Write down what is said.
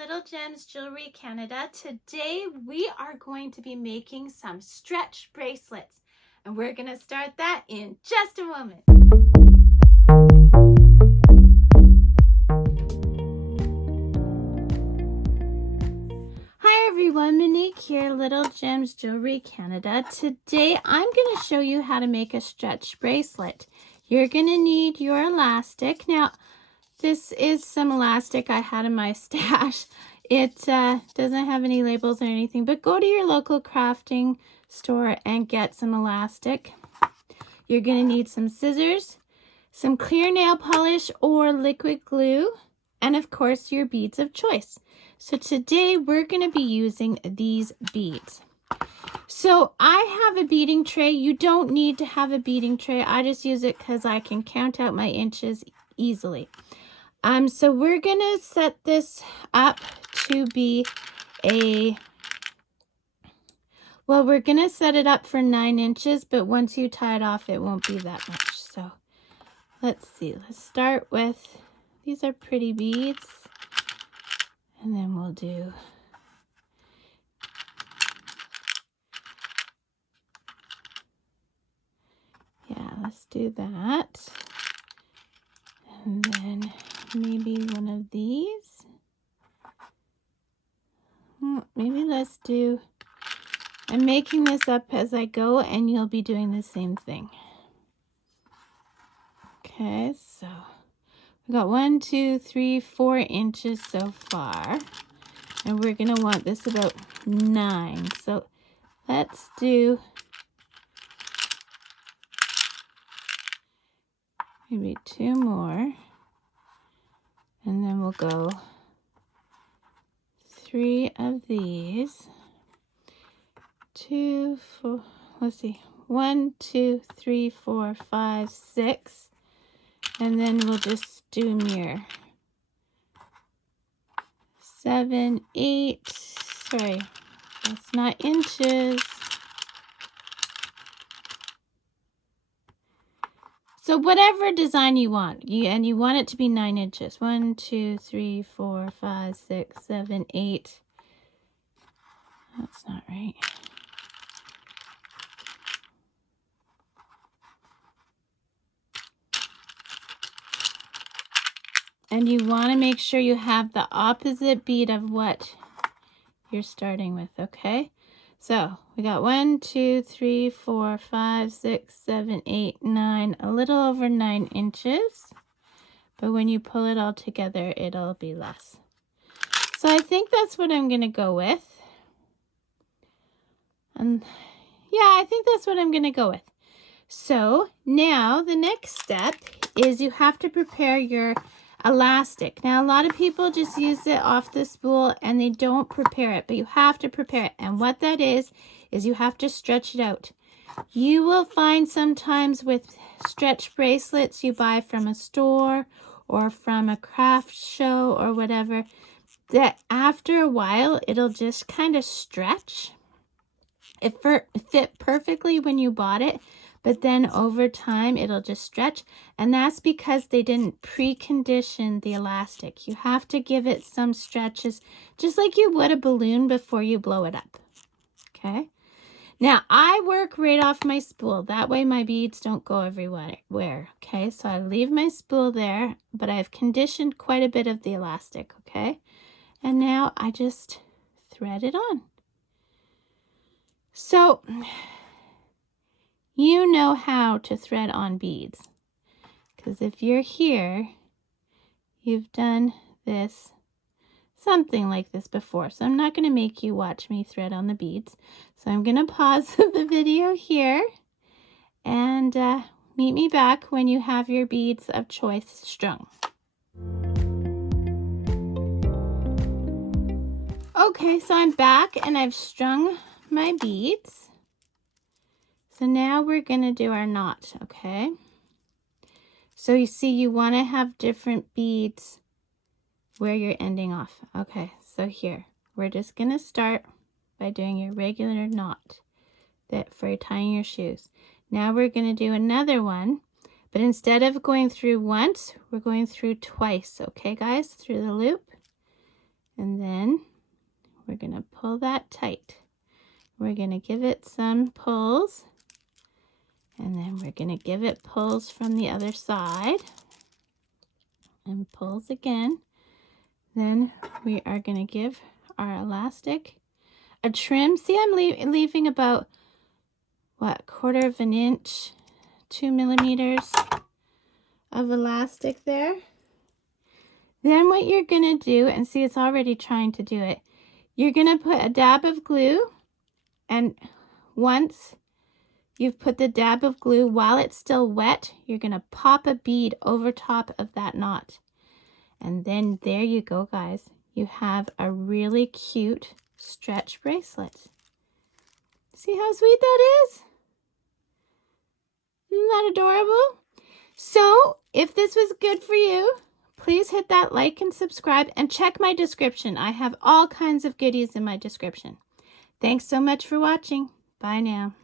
Little Gems Jewelry Canada. Today we are going to be making some stretch bracelets, and we're going to start that in just a moment. Hi everyone, Monique here, Little Gems Jewelry Canada. Today I'm going to show you how to make a stretch bracelet. You're going to need your elastic. Now, this is some elastic I had in my stash. It doesn't have any labels or anything, but go to your local crafting store and get some elastic. You're going to need some scissors, some clear nail polish or liquid glue, and of course your beads of choice. So today we're going to be using these beads. So I have a beading tray. You don't need to have a beading tray. I just use it because I can count out my inches easily. So we're going to set this up to be we're going to set it up for 9 inches, but once you tie it off, it won't be that much. So let's see, let's start with, these are pretty beads, and then we'll do let's do that. And then maybe one of these. Maybe let's do, I'm making this up as I go and you'll be doing the same thing. Okay, so we got 1, 2, 3, 4 inches so far. And we're going to want this about 9. So let's do maybe 2 more, and then we'll go 3 of these, 2, 4, let's see, 1, 2, 3, 4, 5, 6, and then we'll just do mirror. 7, 8, sorry, that's not inches. So whatever design you want, and you want it to be 9 inches. 1, 2, 3, 4, 5, 6, 7, 8. That's not right. And you want to make sure you have the opposite bead of what you're starting with, okay? So we got 1, 2, 3, 4, 5, 6, 7, 8, 9, a little over 9 inches. But when you pull it all together, it'll be less. So I think that's what I'm going to go with. And yeah, I think that's what I'm going to go with. So now the next step is you have to prepare your elastic. Now a lot of people just use it off the spool and they don't prepare it, but you have to prepare it. And what that is you have to stretch it out. You will find sometimes with stretch bracelets you buy from a store or from a craft show or whatever, that after a while it'll just kind of stretch. It fit perfectly when you bought it, but then over time it'll just stretch, and that's because they didn't precondition the elastic. You have to give it some stretches, just like you would a balloon before you blow it up. Okay, now I work right off my spool, that way my beads don't go everywhere. Okay, so I leave my spool there, but I've conditioned quite a bit of the elastic. Okay, and now I just thread it on. So you know how to thread on beads, because if you're here, you've done this, something like this before. So I'm not going to make you watch me thread on the beads. So I'm going to pause the video here and meet me back when you have your beads of choice strung. Okay, so I'm back and I've strung my beads. So now we're going to do our knot, okay? So you see you want to have different beads where you're ending off. Okay, so here, we're just going to start by doing your regular knot that for tying your shoes. Now we're going to do another one, but instead of going through once, we're going through twice, okay guys? Through the loop. And then we're going to pull that tight. We're going to give it some pulls. And then we're going to give it pulls from the other side. And pulls again. Then we are going to give our elastic a trim. See, I'm leaving about, what, 1/4 of an inch, 2 millimeters of elastic there. Then what you're going to do, and see, it's already trying to do it, you're going to put a dab of glue, and once you've put the dab of glue, while it's still wet, you're going to pop a bead over top of that knot. And then there you go, guys. You have a really cute stretch bracelet. See how sweet that is? Isn't that adorable? So, if this was good for you, please hit that like and subscribe, and check my description. I have all kinds of goodies in my description. Thanks so much for watching. Bye now.